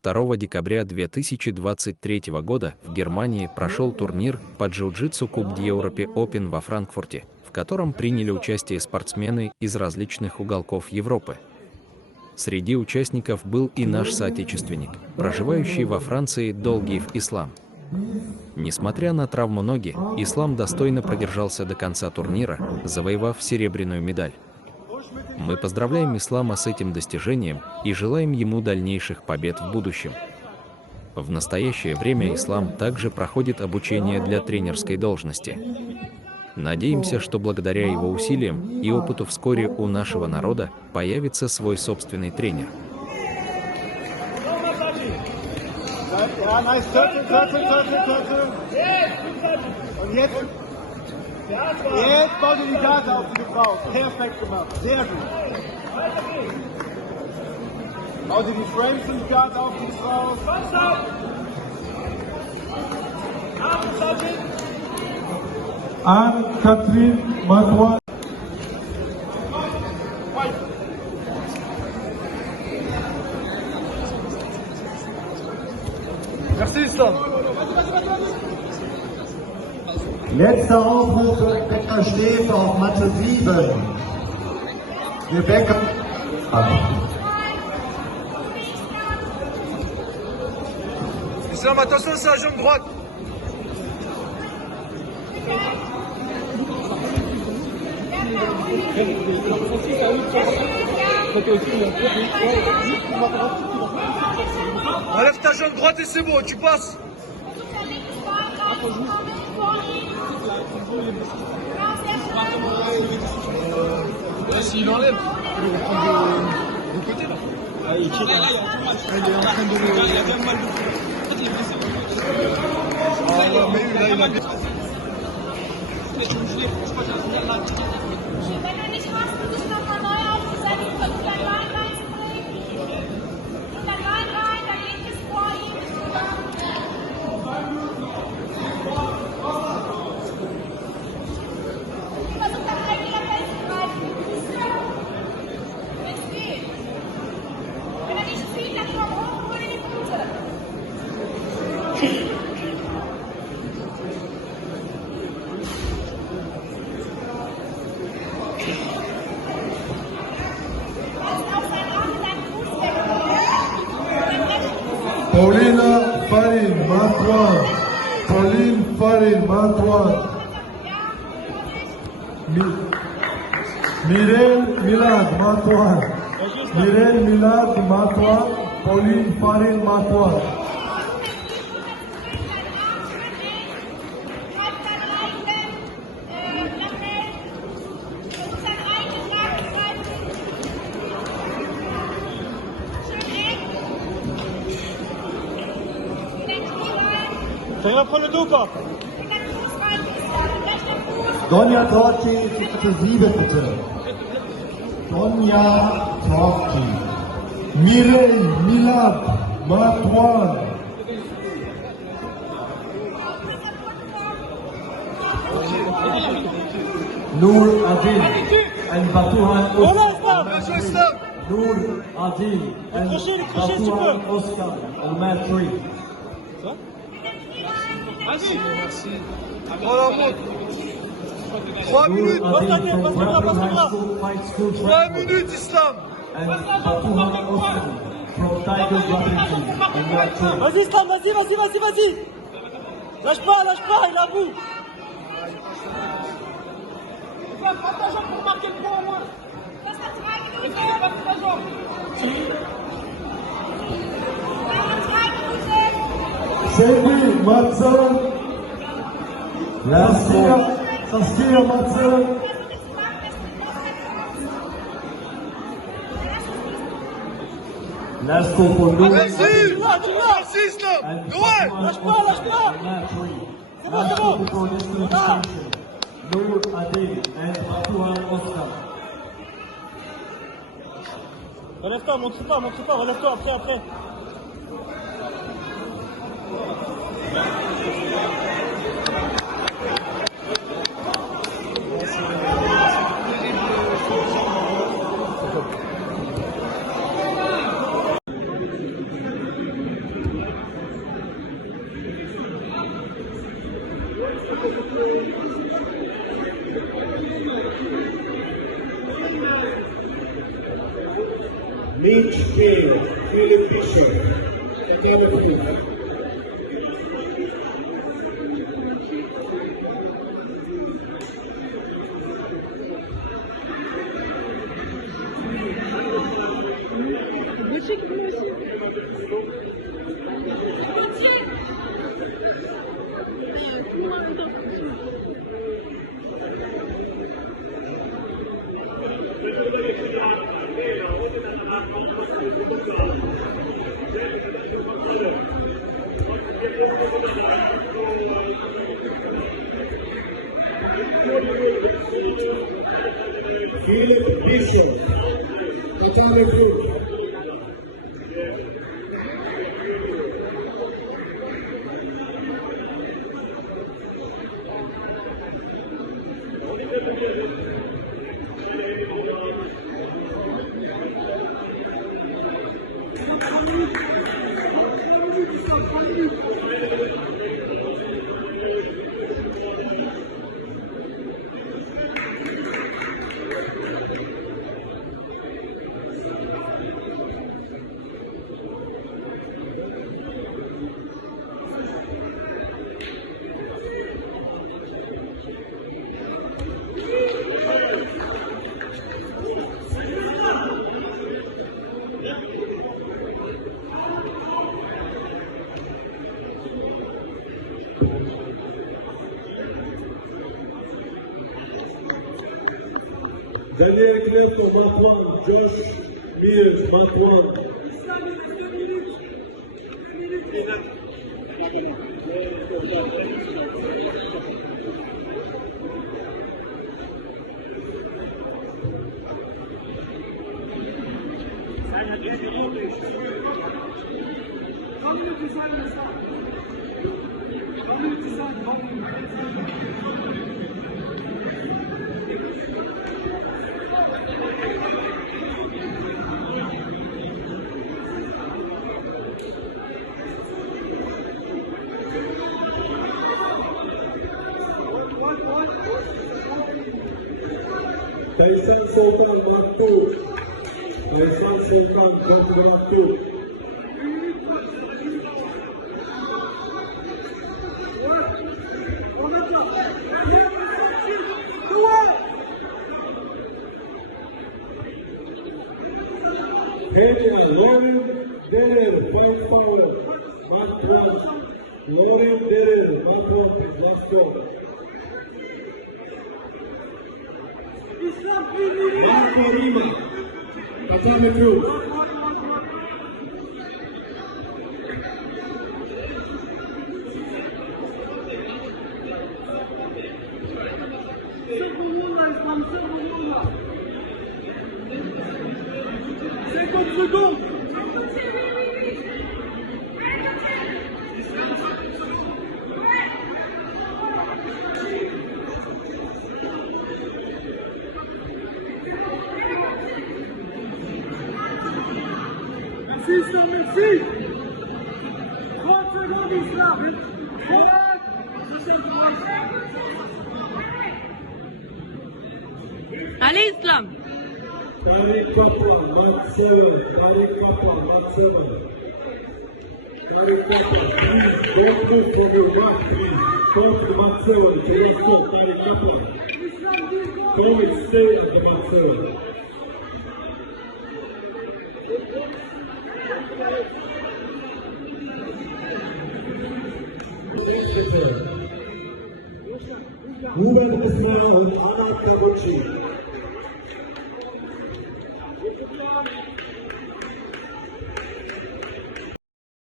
2 декабря 2023 года в Германии прошел турнир по джиу-джитсу Куб Европе Open во Франкфурте, в котором приняли участие спортсмены из различных уголков Европы. Среди участников был и наш соотечественник, проживающий во Франции Долгиев Ислам. Несмотря на травму ноги, Ислам достойно продержался до конца турнира, завоевав серебряную медаль. Мы поздравляем Ислама с этим достижением и желаем ему дальнейших побед в будущем. В настоящее время Ислам также проходит обучение для тренерской должности. Надеемся, что благодаря его усилиям и опыту вскоре у нашего народа появится свой собственный тренер. Jetzt baut ihr die Karte auf, die du brauchst. Perfekt gemacht. Sehr gut. Baut ihr die Frames und die Karte auf, die du brauchst. Anne-Catherine Matois. Merci, Islam. Letzter Aufruf für Rebecca Schläfer auf Matte 7. Rebecca. Islam, attention, c'est la jambe droite. Enlève ta jambe droite et c'est bon, tu passes. S'il enlève, il va prendre de côté là. Ah, il tire là. Il est en train de. Il a bien mal. Ah, mais là, il a bien. Paulina Farin Matois. Pauline Farin Matois. Mireille Milad Matois. Mireille Milad Matois. Pauline Farin Matois. T'arrives à prendre le dos ou pas? Donja Torti, Matte 7 bitte. Donja Torti. Mireille Milad Matois. Nour Adil and Batuhan Oscar. Nour Adil and Batuhan Oscar on mat 3. Vas-y. Voilà, monte. 3 minutes. 3 minutes, Islam. And Batuhan Oscar from Tiger Grappling Team on mat 3. Vas-y, Islam, vas-y. Lâche pas, il a bout. Passe ta jambe pour marquer le point au moins. Passe ta jambe. Sebi Matson. Saskia Matson. Last call for Nour. Merci, Islam. Ouais. Lâche pas. Last call for disqualification. Nour Adil and Batuhan Oscar. Relève-toi, monte pas, relève-toi, après. HK, Philip Bishop, Academy. Philip Bishop, Academy. Daniel Klepto, Matwan, Josh Mir, Matwan. Tyson Sultan Mark 2. Tyson Sultan Mark 2. Kenya, Lauren Derer, 5 power, Mark 1. Lauren Derer, Mark 1 is last goal. Marco Rima, Katana Cruz. Ali Islam. Tariq Kaplan, Mark 7. Tariq Kaplan, Mark 7. Tariq Kaplan, please don't move from your mark, please. Stop the Mark 7. Can you stop? Tariq Kaplan. Come and stay at the Mark 7. Ruben Ismail und Anna Kabuchi.